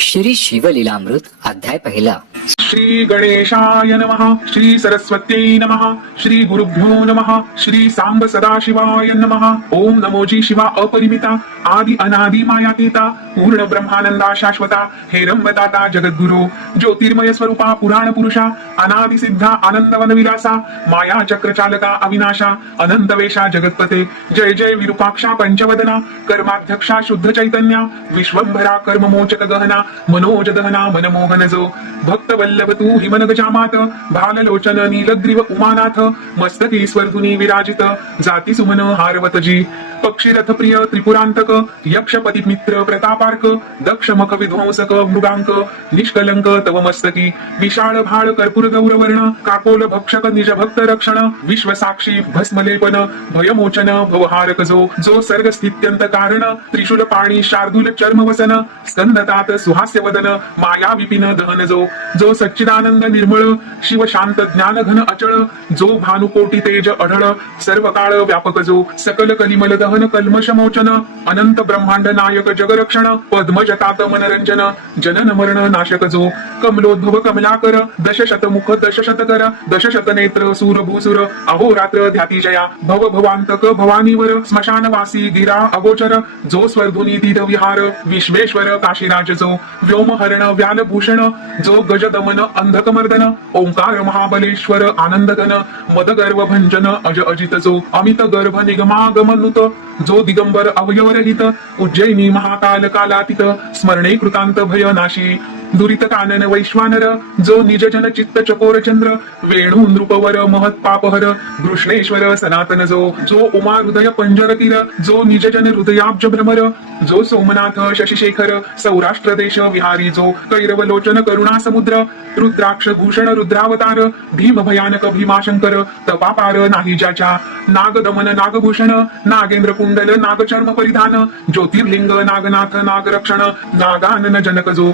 श्री शिवलीलामृत अध्याय पहिला. श्री गणेशाय नमः श्री सरस्वत्यै नमः श्री गुरुभ्यो नमः श्री सांब सदाशिवाय नमः। ओम नमोजी शिवा अपरिमिता आदि अनादि मायातीता पूर्ण ब्रह्मानंदा शाश्वता हेरंबदाता जगद्गुरु ज्योतिर्मय स्वरूपा पुराण पुरुषा अनादि सिद्धा आनंदवन विलासा माया चक्र चालका अविनाशा अनंत वेशा जगतपते। जय जय विरूपाक्षा पंचवदना कर्माध्यक्षा शुद्ध चैतन्या विश्वंभरा कर्ममोचक गहना मनोज दहना मनमोहन जो। भक्त वल्लभ तू हिमनगजामात। भाललोचन नीलग्रीव उमानाथ। मस्तकी स्वर्धुनी विराजित। जाती सुमन हारवतजी। पक्षीरथ प्रिय त्रिपुरांतक। यक्षपती मित्र प्रतापार्क। दक्ष मख विध्वंसक मृगांक। निष्कलंक तव मस्तकी। विशाळ भाळ कर्पूर गौरवर्ण। काकोल भक्षक निज भक्त रक्षण। विश्वसाक्षी भस्मलेपन। भयमोचन भवहारक जो। जो सर्ग स्थित्यंत कारण। त्रिशूल पाणी शार्दूल चर्म वसन स्कंदतात सुहास्य वदन माया विपिन दहन जो। जो सच्चिदानंद निर्मळ शिव शांत ज्ञान घन अचळ जो भानुकोटी तेज अढळ सर्व काळ व्यापक जो सकल कलिमल दहन कल्मश मोचन अनंत ब्रह्मांड नायक जगरक्षण पद्मजतात मनरंजन जनन मरण नाशक जो कमलोद्भव कमलाकर दशशत मुख दशशत कर दशशत नेत्र सूर भूसुर अहोरात्र ध्याती जया भव भवांतक भवानीवर स्मशानवासी गिरा अगोचर जो स्वर्धुनी तीर्थ विहार विश्वेश्वर काशीराज जो व्योमहरण व्यालभूषण जो मन अंधकमर्दन ओंकार महाबलेश्वर आनंदघन मदगर्व भंजन अज अजित जो अमित गर्भ निगमागमनुत जो दिगंबर अवयवरहित उज्जैनी महाकाल कालातीत स्मरणे कृतांत भय नाशी। दुरित कानन वैश्वानर जो निजजन चित्त चकोर चंद्र वेणू नृपवर महत पापहर कृष्णेश्वर सनातन जो जो उमा हृदय पंजर तीर जो निजजन हृदयाब्ज भ्रमर जो सोमनाथ शशिशेखर सौराष्ट्र देश विहारी जो कैरव लोचन करुणा समुद्र रुद्राक्ष भूषण रुद्रावतार भीम भयानक भीमाशंकर तपापार नाही ज्याच्या नागदमन नागभूषण नागेंद्र कुंडल नागचर्म परिधान ज्योतिर्लिंग नागनाथ नागरक्षण नागानन जनक जो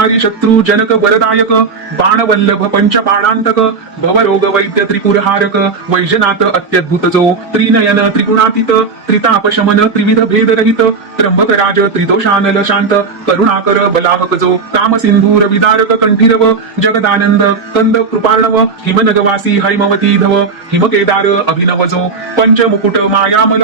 वृत्रारी शत्रु जनक वरदायक बाणवल्लभ पंच बाणांतक भवरोग वैद्य त्रिपुरहारक वैजनाथ अत्यद्भुत जो त्रिनयन त्रिगुणातीत त्रितापशमन त्रिविध भेदरहित त्र्यंबक राज त्रिदोषानल शांत करुणाकर बलाहक जो काम सिंधू रविदारक कंठीरव जगदानंद कंद कृपार्णव हिमनगवासी हैमवती धव हिमकेदार अभिनव जो पंचमुकुट मायामल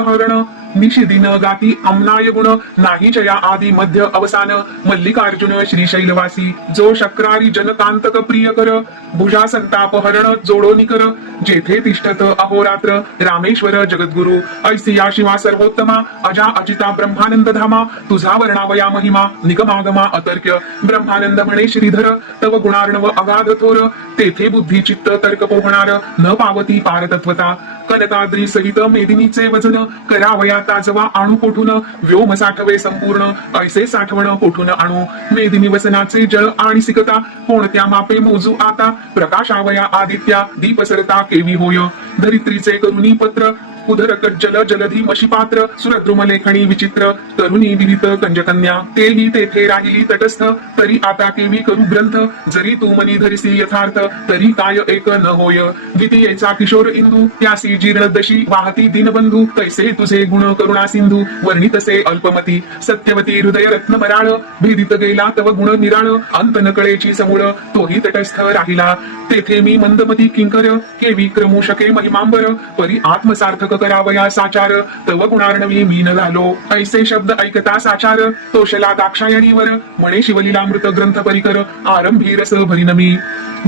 हरण निशिदिन गाती अमनाय गुण नाही जया आदी मध्य अवसान। मल्लिकार्जुन श्रीशैलवासी जो शक्रारी जनकांतक प्रिय कर। भुजा संताप हरण जोडो निकर। जेथे तिष्ठत अहोरात्र। रामेश्वर जगद्गुरु ऐसिया शिवा सर्वोत्तमा। अजा अजिता ब्रह्मानंद धामा। तुझा वर्णावया महिमा। निगमागमा अतर्क्य। ब्रह्मानंद म्हणे श्रीधर। तव गुणार्णव अगाध थोर। तेथे बुद्धी चित्त तर्क पोहणार। न पावती पारतत्वता। कलताद्री सहित मेदिनीचे वजन करावया ताजवा आणू कोठून? व्योम साठवे संपूर्ण ऐसे साठवण कोठून आणू? मेदिनी वसनाचे जळ आणि सिकता कोणत्या मापे मोजू आता? प्रकाशावया आदित्या दीपसरता केवी होय? धरित्रीचे करुणी पत्र उदरकट जल जलधी मशीपात्र सुरद्रुम लेखणी विचित्र तरुणी विविध कंजकन्या तेही तेथे राहिली तटस्थ तरी आता केवी करू ग्रंथ जरी तू मनी धरिसी यथार्थ तरी काय एक न होय. द्वितीयेचा किशोर इंदू त्यासी जीर्ण दशी वाहती दिनबंधू तैसे तुझे गुण करुणा सिंधू वर्णितसे अल्पमती सत्यवती हृदय रत्न मराळ भेदित गेला तव गुण निराळ अंत नकळेची समूळ तोही तटस्थ राहिला. तेथे मी मंदमती किंकर केवी क्रमू शके महिमांबर परी आत्मसार्थक करावया साचार. तव गुणार्णवी मीन झालो ऐसे शब्द ऐकता साचार. तोषला दाक्षायणीवर. म्हणे शिवलीलामृत ग्रंथ परिकर. आरंभी रस भरिनमी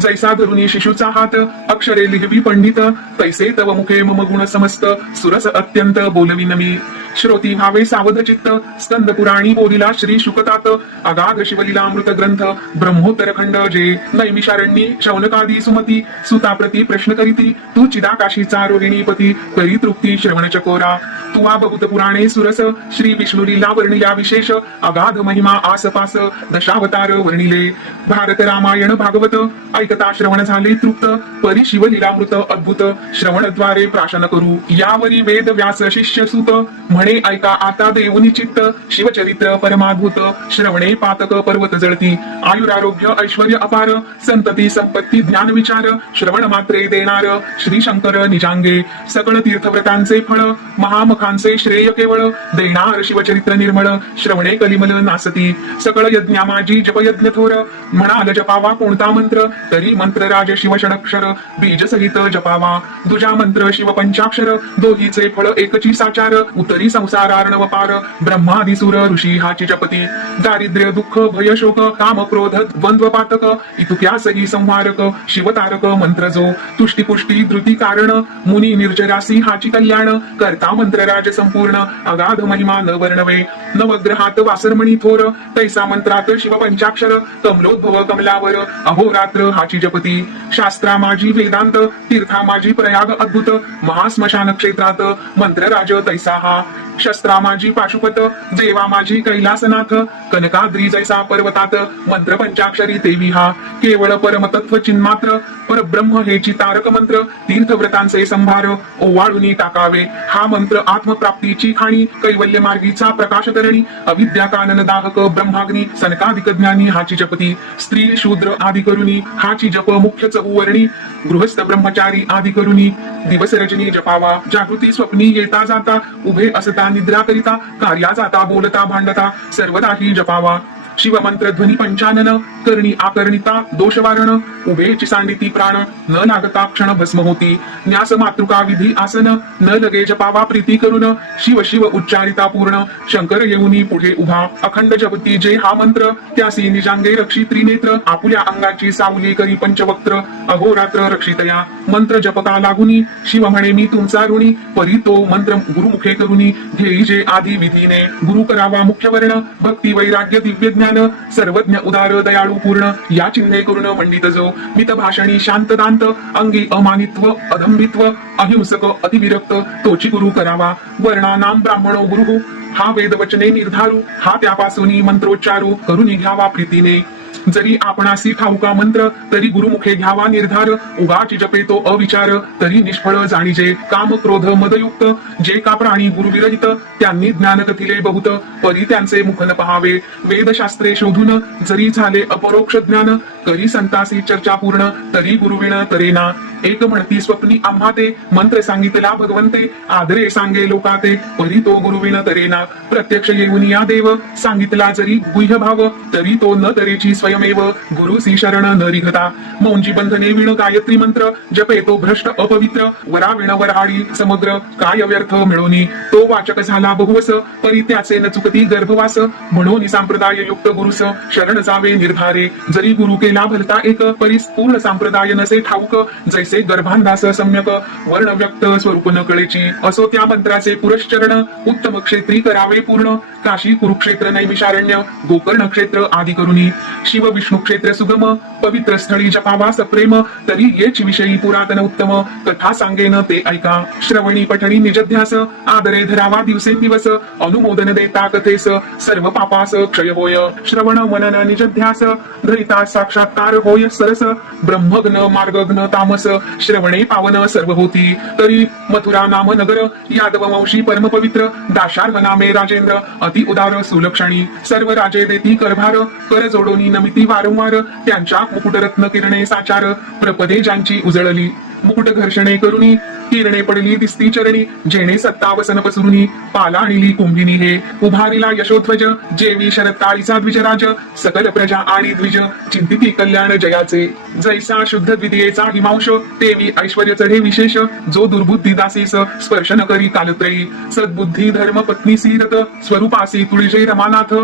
जैसा धरुणी शिशूचा हात. अक्षरे लिहवी पंडित. तैसे तव मुखे मम गुण समस्त. सुरस अत्यंत बोलविन मी. श्रोती भावे सावध चित्त स्कंद पुराणी बोलिला श्री शुकतात अगाध शिवलीला अमृत ग्रंथ ब्रह्मोत्तर खंड जे नैमिषारण्यी शौनकादी सुमती सुताप्रती प्रश्न करीती तू चिदाकाशीचा रोहिणीपती करी तृप्ती श्रवण चकोरा तुवा बहुत पुराणे सुरस श्री विष्णु लीला वर्णिल्या विशेष अगाध महिमा आसपास दशावतार वर्णिले भारत रामायण भागवत ऐकता श्रवण झाले तृप्त परी शिवलीलामृत अद्भुत श्रवणद्वारे प्राशन करू यावरी वेद व्यास शिष्य सुत म्हणे श्रवणे ऐका आता देऊनी चित्त शिवचरित्र परमाभूत श्रवणे पातक पर्वत जळती आयुरारोग्य ऐश्वर अपार संतती संपत्ती ज्ञान विचार श्रवण मात्रे देणार श्री शंकर निजांगे सकळ तीर्थव्रतांचे फळ महामखांचे श्रेय केवळ देणार शिवचरित्र निर्मळ श्रवणे कलिमल नासती सकळ यज्ञा माझी जपयज्ञ थोर म्हणाल जपावा कोणता मंत्र तरी मंत्र राज शिव षडक्षर बीज सहित जपावा दुजा मंत्र शिव पंचाक्षर दोहीचे फळ एकची साचार उतरी संसारार्णव पार ब्रह्मादिसुर ऋषी हाची जपती. दारिद्र्य दुःख भय शोक काम क्रोध द्वंद्व पातक इतुक्यासही संहारक शिवतारक मंत्र जो तुष्टी पुष्टी धृती कारण मुनी निर्जरासी हाची कल्याण करता मंत्र राज संपूर्ण अगाध महिमा न वर्णवे. नवग्रहात वासरमणी थोर तैसा मंत्रात शिव पंचाक्षर कमलोद्भव कमलावर अहोरात्र हाची जपती. शास्त्रा माझी वेदांत तीर्था माझी प्रयाग अद्भुत महास्मशान क्षेत्रात मंत्रराज तैसा हा. शस्त्रा माझी पाशुपत देवा माझी कैलासनाथ कनकाद्री जैसा पर्वतात मंत्र पंचाक्षरी देवी हा केवळ परमतत्व चिन्मात्र परब्रह्म हेची तारक मंत्र तीर्थव्रतांचे संभार ओवाळून टाकावे. हा मंत्र आत्मप्राप्तीची खाणी कैवल्य मार्गीचा प्रकाश करणी अविद्या कानन दाहक ब्रह्माग्नी सनकाधिक ज्ञानी हाची जपती. स्त्री शूद्र आदि करुणी हाची जप मुख्य चौवर्णी गृहस्थ ब्रह्मचारी आदी करुणी. दिवस रजनी जपावा जागृती स्वप्नी येता जाता उभे असता निद्रा करिता कार्या जाता बोलता भांडता सर्वदाही जपावा. शिवमंत्र ध्वनी पंचानन करणी आकर्णिता दोषवारण उभे सांडिती प्राण न लागता क्षण भस्म होती न्यास मातृका विधी आसन न लगे जपावा प्रीती करून शिव शिव उच्चारिता पूर्ण शंकर येऊनी पुढे उभा अखंड जपती जे हा मंत्र त्यासी निजांगे रक्षी त्रिनेत्र आपुल्या अंगाची सावली करी पंचवक्त्र अहोरात्र रक्षितया मंत्र जपका लागुनी शिव म्हणे मी तुमचा ऋणी परी तो मंत्र गुरुमुखे करुनी घेई जे आधी विधीने गुरु करावा मुख्य वर्ण भक्ती वैराग्य दिव्य ज्ञान सर्वज्ञ उदार दयाळू पूर्ण. या चिन्हे करून मंडित जो. मित भाषणी शांत दांत अंगी अमानित्व अधंबित्व अहिंसक अतिविरक्त. तोची गुरु करावा. वर्णा नाम ब्राह्मणो गुरु. हा वेद वचने निर्धारू. हा त्यापासून मंत्रोच्चारू. करून घ्यावा प्रीतीने. जरी आपणासी ठाऊका मंत्र तरी गुरुमुखे घ्यावा निर्धार. उगाच जपे तो अविचार तरी निष्फळ जाणीजे. काम क्रोध मदयुक्त जे का प्राणी गुरुविरहित त्यांनी ज्ञान कथिले बहुत. परी त्यांचे मुख न पहावे. वेदशास्त्रे शोधून जरी झाले अपरोक्ष ज्ञान करी संतासी चर्चा पूर्ण तरी गुरुविण तरेना एक म्हणती स्वप्नी आम्हा ते मंत्र सांगितला भगवंते. आदरे सांगे लोकाते. परी तो गुरुविन तरेना प्रत्यक्ष येऊन या देव. सांगितला जरी गुह्य भाव तरी तो न तरेची स्वयमेव. गुरु सी शरण न रिघता. मौंजी बंधने विण गायत्री मंत्र. जपे तो भ्रष्ट अपवित्र. वरा विण वराळी समग्र काय व्यर्थ मिळोनी. तो वाचक झाला बहुवस. परी त्याचे न चुकती गर्भवास. म्हणून संप्रदाय युक्त गुरुस. शरण जावे निर्धारे. जरी गुरु केला भलता एक. परी पूर्ण संप्रदाय नसे ठाऊक. जैसे गर्भांधास सम्यक वर्ण व्यक्त स्वरूप न कळेची. असो त्या मंत्राचे पुरश्चरण. उत्तम क्षेत्री करावे पूर्ण. काशी कुरुक्षेत्र नैमिषारण्य. गोकर्ण क्षेत्र आदी करुणी शिव विष्णू क्षेत्र सुगम. पवित्र स्थळी जपावा सप्रेम. तरी येच विषयी पुरातन उत्तम. कथा सांगेन ते ऐका. श्रवणी पठणी निजध्यास. आदरे धरावा दिवसे दिवस. अनुमोदन देता कथेस. सर्व पापास क्षय होय. श्रवण मनन निजध्यास. धरिता साक्षात्कार होय सरस. ब्रह्मग्न मार्गग्न तामस. श्रवणे पावन सर्व होती तरी मथुरा नाम नगर यादव वंशी परमपवित्र दाशार्ह नामे राजेंद्र अति उदार सुलक्षणी सर्व राजे देती करभार कर जोडोनी नमिती वारंवार त्यांच्या मुकुटरत्न किरणे साचार प्रपदे ज्यांची उजळली. मुकुट घर्षणे करुणी किरणे पडली दिसती चरणी जेणे सत्ता वसन पसरुनी पाला आणली कुंभिनी हे. उभारिला यशोध्वज जेवी शरद शरत्काळीचा द्विजराज सकल प्रजा आणि द्विज चिंतिती कल्याण जयाचे. जैसा शुद्ध द्वितीयेचा हिमांश तेवी ऐश्वर चढे विशेष जो दुर्बुद्धी दासीस स्पर्श न करी कालत्रयी. सद्बुद्धी धर्म पत्नी सीरत स्वरूपासी तुळजे रमानाथ.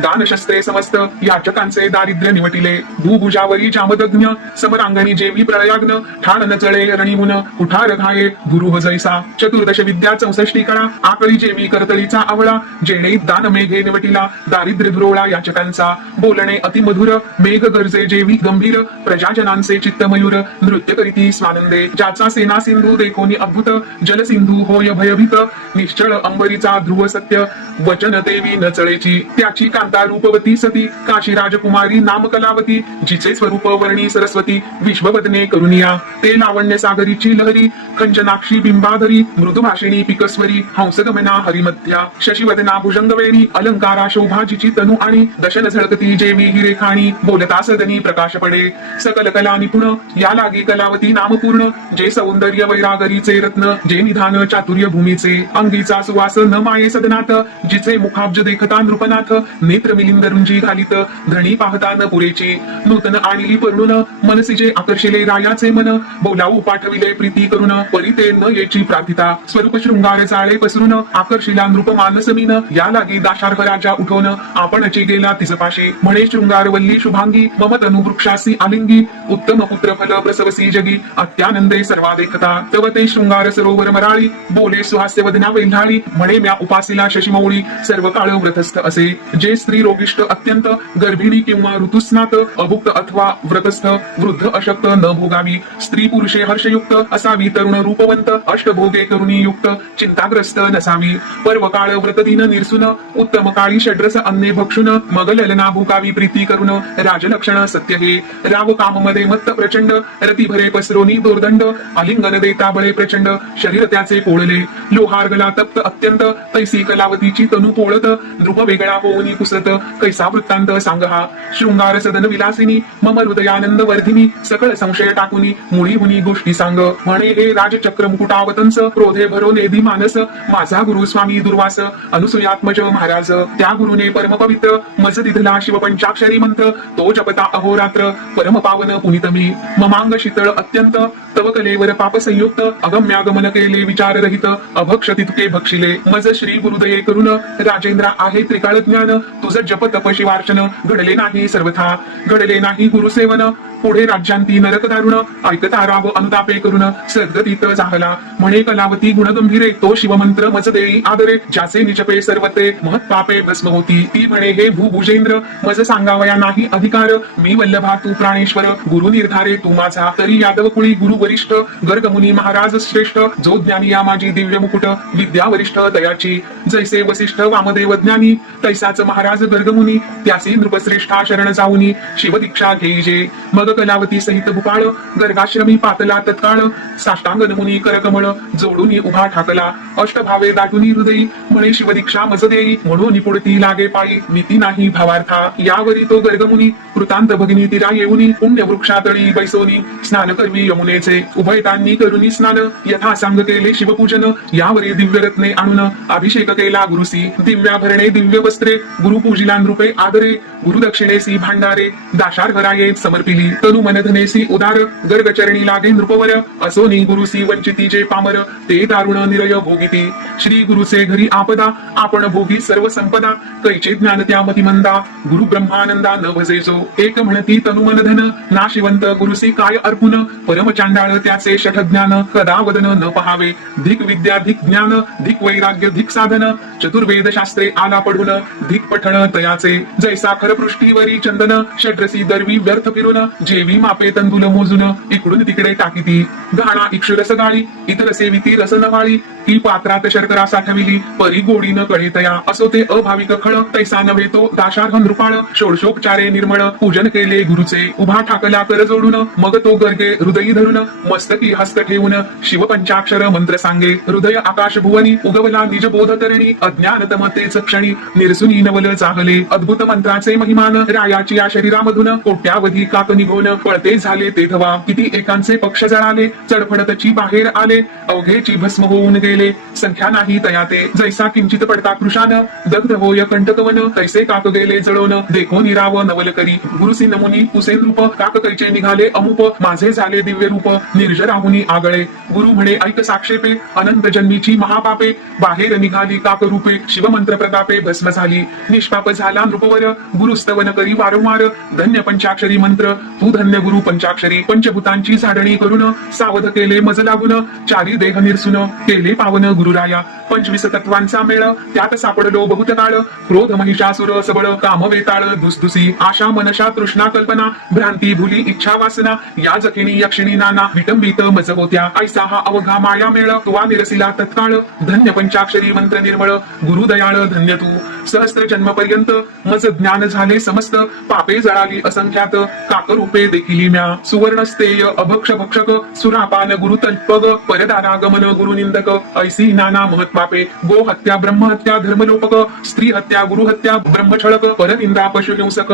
दानशस्त्रे समस्त याचकांचे दारिद्र्य निवटिले. भूभुजावरी जामदग्न समरांगणी जेवी प्रयाग्न ठाण न चळे रणीमुन कुठार घाये गुरु हो जैसा. चतुर्दश विद्या चौसष्टी कळा आकळी जेवी करतळीचा आवळा. जेणे दान मेघे निवटिला दारिद्र्य धुरोळा याचकांचा. बोलणे अतिमधुर मेघ गरजे जेवी गंभीर प्रजाजनांचे चित्तमयूर. नृत्य करीती स्वानंदे ज्याचा सेना सिंधू देखोनी अद्भुत. जलसिंधू होय भयभीत. निश्चळ अंबरीचा ध्रुव सत्य. वचन देवी नचळेची त्याची त्याची शांता रूपवती सती काशी राजकुमारी नामकलावती जिचे स्वरूप वर्णी सरस्वती विश्ववदने करुनिया ते लावण्य सागरीची लहरी खंचनाक्षी बिंबाधरी मृदुभाषिणी पिकस्वरी हंसगमना हरिमध्या शशिवदना भुजंगवेणी अलंकारा शोभाजीची तनु आणि दशन झळकती जेवी हिरेखाणी बोलता सदनी प्रकाश पडे. सकल कला निपुण या लागी कलावती नामपूर्ण जे सौंदर्य वैरागरीचे रत्न जे निधान चातुर्य भूमीचे अंगीचा सुवास न माये सदनाथ जिचे मुखाब्ज देखता नृपनाथ नेत्र मिलिंद रुंजी घालित धणी पाहता न पुरेची. नूतन आणली परणून मनसिजे आकर्षिले रायाचे मन. बोलाऊ पाठविले प्रीती करून परिते न येची प्रार्थिता. स्वरूप शृंगार जाळे पसरून आकर्षिला नृप मानसमीन या लागी दाशार्ह राजा उठवून आपणची गेला तिसपाशी म्हणे शृंगार वल्ली शुभांगी मम तनु वृक्षासी आलिंगी. उत्तम पुत्र फल प्रसवसी जगी. अत्यानंदे सर्वा देखता तव ते शृंगार सरोवर मराळी. बोले सुहास्य वदना वेल्हाळी. म्हणे म्या उपासीला शशिमौळी. सर्व काळ व्रतस्थ असे. जे स्त्री रोगिष्ट अत्यंत गर्भिणी किंवा ऋतुस्नात अभुक्त अथवा व्रतस्थ वृद्ध अशक्त न भोगावी स्त्री पुरुषे हर्षयुक्त असावी तरुण रूपवंत अष्टभोगे करुणी युक्त चिंताग्रस्त नसावी. पर्व काळ व्रतदिन निरसुन उत्तम काळी षड्रस अन्ने भक्षुन मग ललना भूकावी प्रीती करून राजलक्षण सत्य हे. राव काममध्ये मत्त प्रचंड रती भरे पसरोनी दोर्दंड आलिंगन देता बळे प्रचंड शरीर त्याचे कोळले. लोहार गला तप्त अत्यंत तैसी कलावतीची तनु पोळत ध्रुव वेगळा होऊनी कुसत कैसा वृत्तांत सांग हा शृंगार सदन विलासिनी मम हृदयानंद वर्धिनी सकळ संशय टाकुनी मुळी हुनी गोष्टी सांग. म्हणे हे राजचक्र मुकुटावतंस क्रोधे भरो नेदी मानस माझा गुरु स्वामी दुर्वास अनुसुयात्मज महाराज. त्या गुरुने परमपवित्र मज दिधला शिव पंचाक्षरी मंत्र तो जपता अहोरात्र परम पावन पुनित मी. ममांग शीतळ अत्यंत तव कलेवर पाप संयुक्त अगम्यागमन केले विचाररहित अभक्ष तितके भक्षिले. मज श्री गुरुदये करून राजेंद्र आहे त्रिकाळ ज्ञान तुझ जप तपशी शिवार्चन घडले नाही सर्वथा. घडले नाही गुरुसेवन. पुढे राज्यांती नरक दारुण ऐकता राव अनुतापे करून सद्गतीत जाहला म्हणे कलावती गुणगंभीरे तो शिवमंत्र मज देई आदरे ज्याचे निचपे सर्वते महत्पापे भस्म होती. ती म्हणे हे भूभुजेंद्र मज सांगावया नाही अधिकार. मी वल्लभा तू प्राणेश्वर गुरु निर्धारे तू माझा. तरी यादव कुळी गुरु वरिष्ठ गर्गमुनी महाराज श्रेष्ठ. जो ज्ञानी या माझी दिव्य मुकुट विद्या वरिष्ठ दयाची. जैसे वसिष्ठ वामदेव ज्ञानी तैसाच महाराज गर्गमुनी त्यासी नृपश्रेष्ठा शरण जाऊनी. शिवदीक्षा घेईजे मग कलावती सहित भूपाळ गर्गाश्रमी पातला तत्काळ. साष्टांग नमुनी करकमळ जोडून उभा ठाकला. अष्टभावे दाटुनी हृदयी म्हणे शिवदीक्षा मज देई म्हणून निपुडती लागे पायी नीती नाही भावार्था. यावरी तो गर्गमुनी कृतांत भगिनी तिरा येऊनी पुण्य वृक्षातळी बैसोनी स्नान करवी यमुनेचे उभयतांनी करुनी स्नान यथा सांग केले शिवपूजन यावरी दिव्य रत्ने आणून अभिषेक केला गुरुसी दिव्याभरणे दिव्य वस्त्रे गुरुपूजिला नृपे आदरे गुरुदक्षिणेसी भांडारे दाशार्घराये समर्पिली तनु मनधनेसी उदार गर्गचरणी लागे नृपवर असोनी गुरुसी वंचितीचे पामर ते दारुण निरय भोगिती. श्री गुरुचे घरी आपदा आपण भोगी सर्व संपदा कैचे ज्ञान त्या मतिमंदा गुरु ब्रह्मानंदा न भजेजो एक म्हणती तनु ना नाशिवंत गुरुसी काय अर्पुन परम चांडाळ त्याचे शठ ज्ञान कदा वदन न पहावे? धिक विद्या धिक ज्ञान धिक वैराग्य धिक साधन चतुर्वेद शास्त्रे आला पडून धिक पठण तयाचे जैसा खर पृष्ठीवरी चंदन षड्रसी दरवी व्यर्थ फिरून जेवी मापे तंदुल मोजून इकडून तिकडे टाकिती. घाणा इक्षुरस गाळी इतर सेविती रस नवाळी ती पात्रात शर्करा साठविली परी गोडी न कळे तया. असो ते अभाविक खळ तैसा नव्हे तो दाशार्ह नृपाळ षोडशोपचारे निर्मळ पूजन केले गुरुचे उभा ठाकला कर जोडून मग तो गर्गे हृदयी धरून मस्तकी हस्त ठेवून शिवपंचाक्षर मंत्र सांगे हृदय आकाश भुवनी उगवला निज बोध करणी अज्ञान तमतेच क्षणी निरसुनी नवल चाहले अद्भुत मंत्राचे महिमान रायाची या शरीरामधून कोट्यावधी काक निघून पळते झाले तेधवा किती एकांचे पक्ष जळाले चडफडतची बाहेर आले अवघेची भस्म होऊन गेले संख्या नाही तयाते जैसा किंचित पडता कृषान दग्ध होय कंटकवन तैसे काक गेले जळवून देखो निराव नवल करी गुरुसी नमुनी कुसेल रूप काक कैचे निघाले अमुप माझे झाले दिव्य रूप निर्जराहुनी आगळे. गुरु म्हणे ऐक साक्षेपे अनंत जन्मीची महापापे. बाहेर निघाली काक रूपे शिवमंत्र प्रतापे भस्म झाली. निष्पाप झाला नृपवर गुरुस्तवन करी वारंवार. धन्य पंचाक्षरी मंत्र तू धन्य गुरु पंचाक्षरी. पंचभूतांची झाडणी करून सावध केले मज लागून. चारी देह निरसुन केले पावन गुरुराया. पंचवीस तत्वांचा मेळ त्यात सापडलो बहुत काळ क्रोध महिषासुर सबळ काम वेताळ दुसदुसी आशा मन मनशा तृष्णा कल्पना भ्रांती भुली इच्छा वासना या जखिणी यक्षिणी नाना विटंबित मज होत्या ऐसा हा अवघा माया मेळ तुवा निरसिला तत्काळ धन्य पंचाक्षरी मंत्र निर्मळ गुरु दयाळ धन्य तू. सहस्त्र जन्मपर्यंत मज ज्ञान झाले समस्त पापे जळाली असंख्यात काकरूपे देखिली म्या. सुवर्णस्तेय अभक्ष भक्षक सुरापान गुरु तल्पग परदारागमन गुरु निंदक ऐसी नाना महत पापे गो हत्या ब्रह्म हत्या धर्मलोपक स्त्री हत्या गुरु हत्या ब्रह्मछळक परनिंदा पशुहिंसक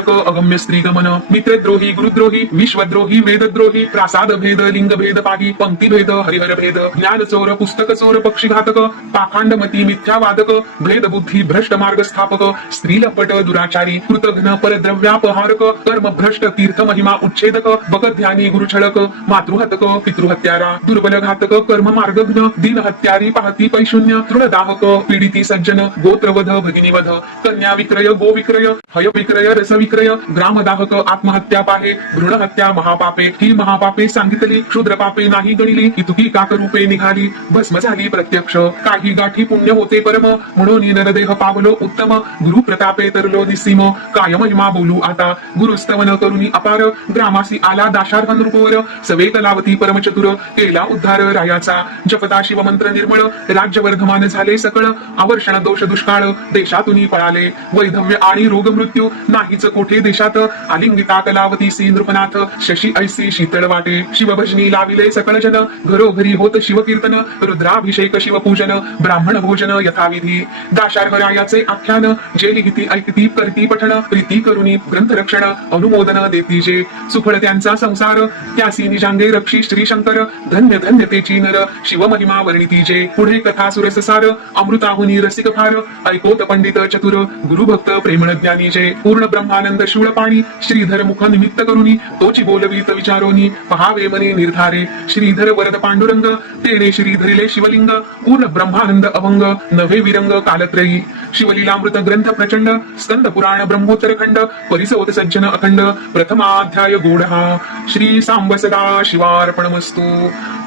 वृत्तिहारक अगम्य स्त्री गमन मित्रद्रोही गुरुद्रोही विश्वद्रोही वेदद्रोही प्रासाद भेद लिंग भेद पाही पंक्ती भेद हरिहर भेद ज्ञान चोर पुस्तक चोर पक्षीघातक पाखांडमती मिथ्यावादक भेद बुद्धी भ्रष्ट मार्ग स्थापक स्त्रीलपट दुराचारी कृतघ्न परद्रव्यापहारक कर्म भ्रष्ट तीर्थ महिमा उच्छेदक बकध्यानी गुरुछळक मातृहतक पितृहत्यारा दुर्बल घातक कर्म मार्गघ्न दिन हत्यारी पाहती पैशून्य तृणदाहक पीडिती सज्जन गोत्रवध भगिनीवध कन्या विक्रय गो विक्रय हय विक्रय रस विक्रय ग्रामदाहक आत्महत्या पाहे भ्रूण हत्या महापापे ही महापापे सांगितली क्षुद्र पापे नाही गणिली इतुकी काकरूपे निघाली भस्म झाली प्रत्यक्ष. काही गाठी पुण्य होते परम म्हणून नरदेह पावलो उत्तम गुरु प्रतापे तरलो निसीम. काय महिमा बोलू आता गुरुस्तवन करुणी अपार ग्रामासी आला दाशार्ह नृपोर. सवेत लावती परमचतुर केला उद्धार रायाचा. जपता शिवमंत्र निर्मळ राज्य वर्धमान झाले सकळ. आवर्षण दोष दुष्काळ देशातून पळाले. वैधम्य आणि रोग मृत्यू नाहीच कोठे देशात? आलिंगिता कलावती सी. नृपनाथ शशी ऐसी शीतळ वाटे शिवभजनी लाविले सकळ जन घरोघरी होत शिवकीर्तन रुद्राभिषेक शिवपूजन ब्राह्मण भोजन यथाविधी. दाशार्घरायाचे आख्यान जे लिहिती ऐकती करती पठण प्रीती करुणी ग्रंथ रक्षण अनुमोदन देती जे. सुफळ त्यांचा संसार त्यासी निजांगे रक्षी श्री शंकर धन्य धन्य ते नर शिवमहिमा वर्णिती जे. पुढे कथा सुरससार अमृताहुनी रसिक फार ऐकोत पंडित चतुर गुरुभक्त प्रेमळ ज्ञानी जे. पूर्ण ब्रह्मानंद आनंद शूळपाणी श्रीधर मुख निमित्त करुणी तोची बोलवीत विचारोनी पहावे मने निर्धारे श्रीधर वरद पांडुरंग तेने श्रीधरिले शिवलिंग पूर्ण ब्रह्मानंद अभंग नवे विरंग कालत्रयी. शिवलीलामृत ग्रंथ प्रचंड स्कंद पुराण ब्रह्मोत्तर खंड परिसवत सज्जन अखंड प्रथमाध्याय गोडहा. श्री सांब सदा शिवार्पणमस्तु.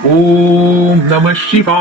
ओम नम शिवा